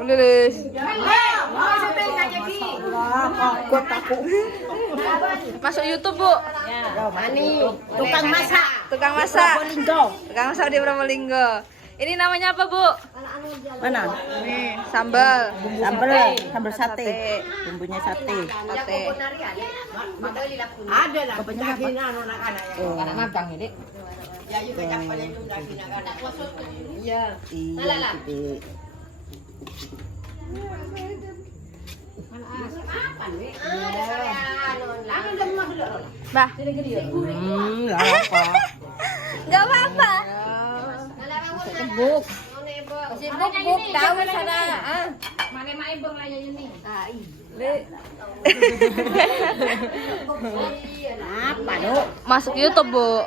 Lilis. Masuk YouTube, Bu. Tukang masak. Tukang masak. Tukang masak di Probolinggo. Ini namanya apa, Bu? Mana? Nih, sambal. Sambal sate. Bumbunya sate. Ada lah. Bapaknya apa? Anak magang ini. Iya. Bah. Apa? Enggak apa-apa. Buk. Buk tahu sana. Mana mai bang aja ini. Apa, Dok? Masuk YouTube, Bu.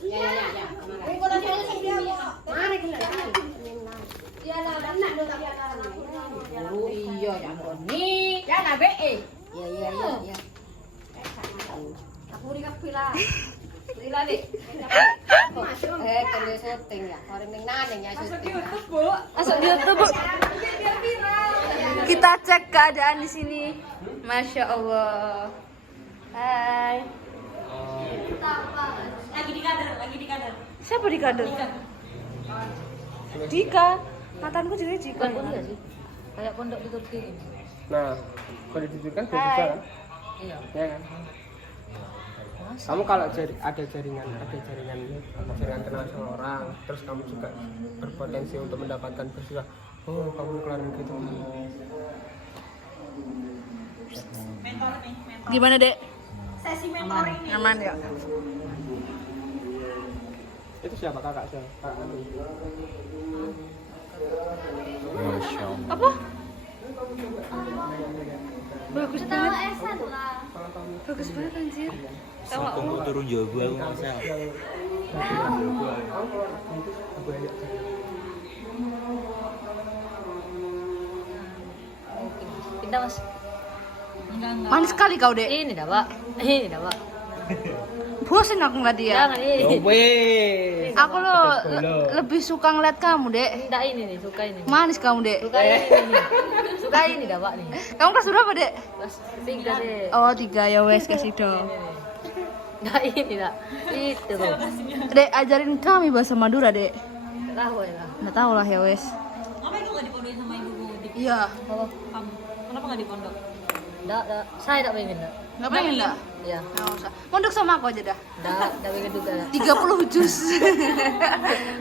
Iya, ya nih. Ya nabe Iya. Aku di kapila. Lila nih. Kalau syuting ya. Orang ning naneng ya syuting. Masuk YouTube, Bu. Kita cek keadaan di sini. Masya Allah. Hai. Lagi di kader. Siapa di kader? Dika. Mantanku juga Dika. Kayak pondok di Turki. Nah, kalau ditunjukkan bisa Hai. kan? Iya. Ya kan? Kamu kalau ada jaringan kenal sama orang, terus kamu juga berpotensi untuk mendapatkan beasiswa. Oh, kamu kelarin gitu. Mentor nih, mentor. Gimana, Dek? Sesi mentor ini. Aman ya? Itu siapa kakak siapa? Kak Anu. Apa? Bagus banget. Bagus banget anjir. Tahu nggak? Kamu turun Jawa aku nggak Pindah Mas. Enggak. Manis sekali kau, Dek. Ini dah, Pak. Ini dah, Pak. Bosen aku ngeliat dia. Jangan ini. Aku lo lebih suka ngeliat kamu, Dek. Enggak ini nih, suka ini. Manis kamu, Dek. Suka ini. Suka ini dah, Pak nih. Kamu kelas berapa, Dek? Kelas 3 sih. Oh, 3 ya wes, kasih dong. Enggak ini dah. Itu tuh. Dek, ajarin kami bahasa Madura, Dek. Tahu ya lah. Nggak tahu lah ya wes. Ngapain kamu nggak dipondokin sama ibumu? Iya. Oh, Kamu. Kenapa nggak dipondok? enggak. Saya tak pengen enggak. Nggak pengen nggak? Iya. Nggak usah. Mondok sama aku aja dah. Enggak pengen juga. 30 jus.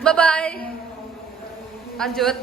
Bye bye. Lanjut.